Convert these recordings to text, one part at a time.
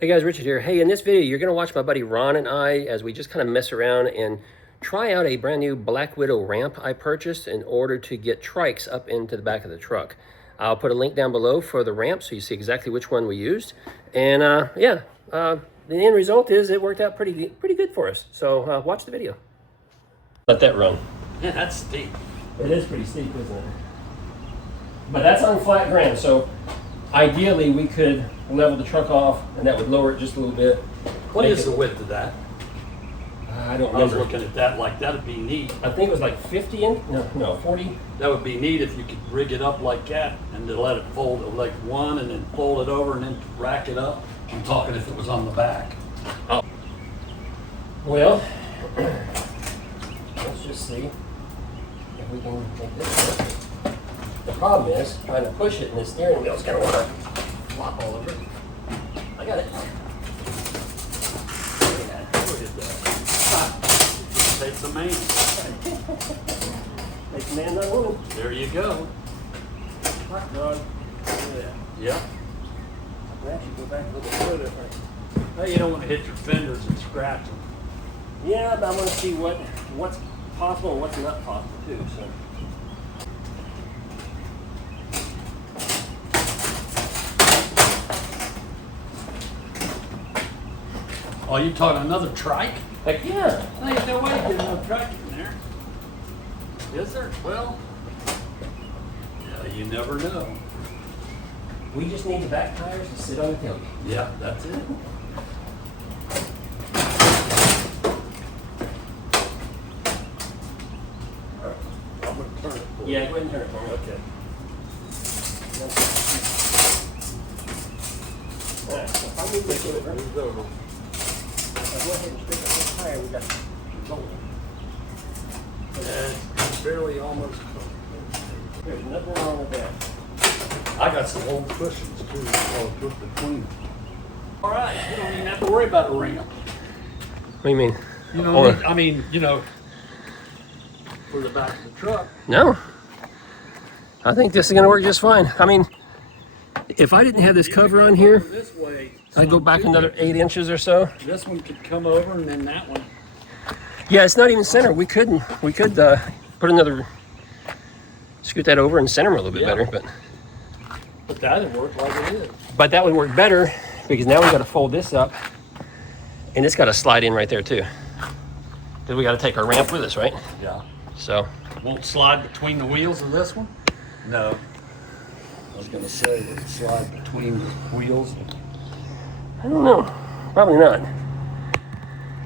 Hey guys, Richard here. Hey, in this video, you're gonna watch my buddy Ron and I as we just kind of mess around and try out a brand new Black Widow ramp I purchased in order to get trikes up into the back of the truck. I'll put a link down below for the ramp so you see exactly which one we used. And the end result is it worked out pretty good for us. So watch the video. Let that run. Yeah, that's steep. It is pretty steep, isn't it? But that's on flat ground, so ideally we could level the truck off and that would lower it just a little bit. What is the width of that? I don't I was remember. looking at that like that'd be neat. I think it was like 50 in, no, 40. That would be neat if you could rig it up like that and to let it fold like one and then fold it over and then rack it up. I'm talking if it was on the back. Oh. Well, let's just see if we can make this work. The problem is trying to push it and the steering wheel's gonna want to flop all over it. I got it. Yeah, look at that. Takes a man. Takes a man, not a woman. There you go. Hot dog. Look at that. Yeah. We'll actually go back a little further. Well, you don't want to hit your fenders and scratch them. Yeah, but I want to see what's possible and what's not possible too. So. Oh, you talking another trike? Heck yeah. There's no way to get another trike in there. Is there? Well, yeah, you never know. We just need the back tires to sit on the tailgate. Yeah, that's it. I'm going to turn it for you. Yeah, go ahead and turn it for me. Okay. Alright, so if I move this over, Move over. I'll go ahead and straighten out this tire we got rolling. It's barely almost covered. There's nothing wrong with that. I got some old cushions too, I'll put between. All right, you don't even have to worry about a ramp. What do you mean? You know, I mean, you know, for the back of the truck. No. I think this is going to work just fine. I mean, if I didn't have this cover on here, This way, I'd go back another 8 inches or so. This one could come over, and then that one. Yeah, it's not even center. We could put another, scoot that over and center them a little bit better, But that didn't work like it is. but that would work better because now we got to fold this up, and it's got to slide in right there too. Because we got to take our ramp with us, right? Yeah. So Won't slide between the wheels of this one? No. I was gonna say, would it slide between the wheels? I don't know. Probably not.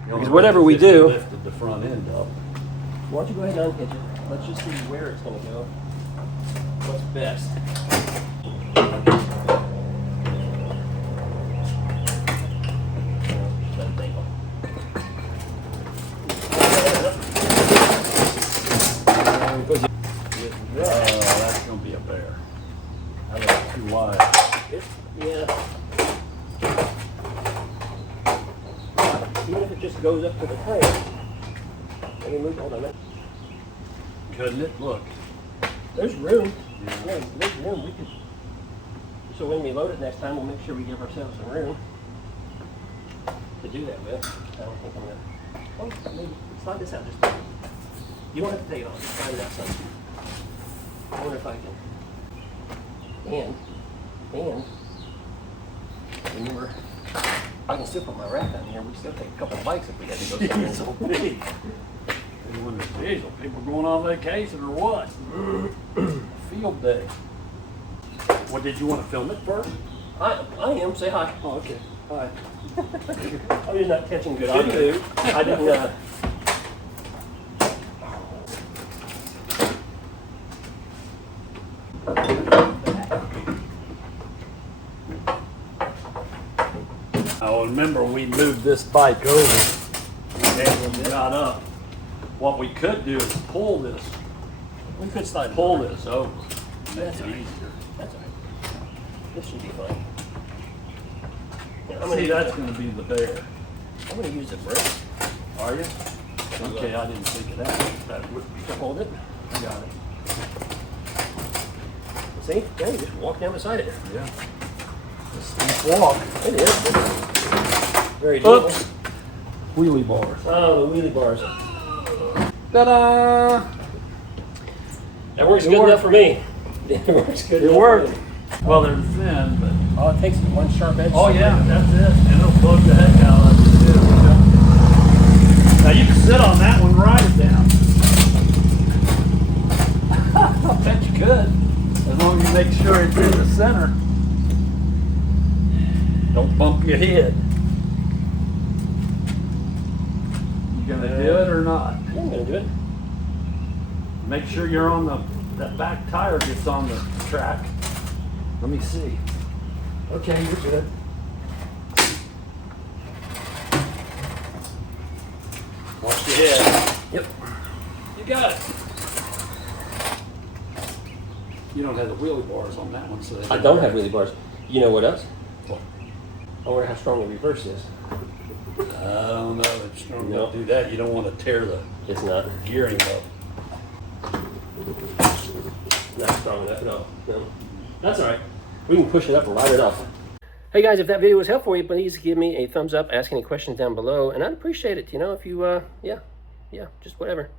Because whatever we If you do, lifted the front end up. why don't you go ahead and unhitch it? Let's just see where it's going to go. What's best? That's gonna be a bear. I think it's too wide. Yeah. Even if it just goes up to the tire. Let me move. Hold on a minute. Couldn't it? Look. There's room. Yeah. Yeah, there's room. We could. So when we load it next time, we'll make sure we give ourselves some room to do that with. I don't think I'm gonna. Oh, maybe slide this out just a bit. You don't have to take it off. Just slide it out some. I wonder if I can. And remember, I can still put my rack on here. We can still take a couple of bikes if we had to go somewhere. So big. You wonder, geez, are people going on vacation or what? Field day. What, did you want to film it first? I am. Say hi. Oh, okay. Hi. I'm just not catching good audio. I didn't. Now remember, we moved this bike over and when we got up. What we could do is pull this We could slide it pull over. this over. Make That's it all right. easier. That's all right. This should be fine. Yeah, See, that's going to be the bear. I'm going to use the brake. Are you? Okay, I didn't think of that. That would be. Hold it. I got it. See? Yeah, you just walk down beside it. Yeah. A steep walk. It is. Very doable. Oops. Wheelie bars. Oh, the wheelie bars. Ta-da! That works It good worked. enough for me. It works good It enough worked. for me. Well, they're thin, but. Oh, it takes one sharp edge. Oh yeah, that's it. And it'll plug the heck out of it too. Now you can sit on that one and ride it down. I bet you could. As long as you make sure it's in the center. Don't bump your head. You gonna do it or not? Yeah, I'm gonna do it. Make sure you're on that back tire gets on the track. Let me see. Okay, you're good. Watch your head. Yep. You got it. You don't have the wheelie bars on that one, so I don't have wheelie bars. You know what else? What? I wonder how strong the reverse is. I don't know. It's strong No. enough to do that. You don't want to tear the It's not. gearing up. Not strong enough, no. That's all right. We can push it up and ride it off. Hey guys, if that video was helpful for you, please give me a thumbs up, ask any questions down below, and I'd appreciate it, if you, yeah, just whatever.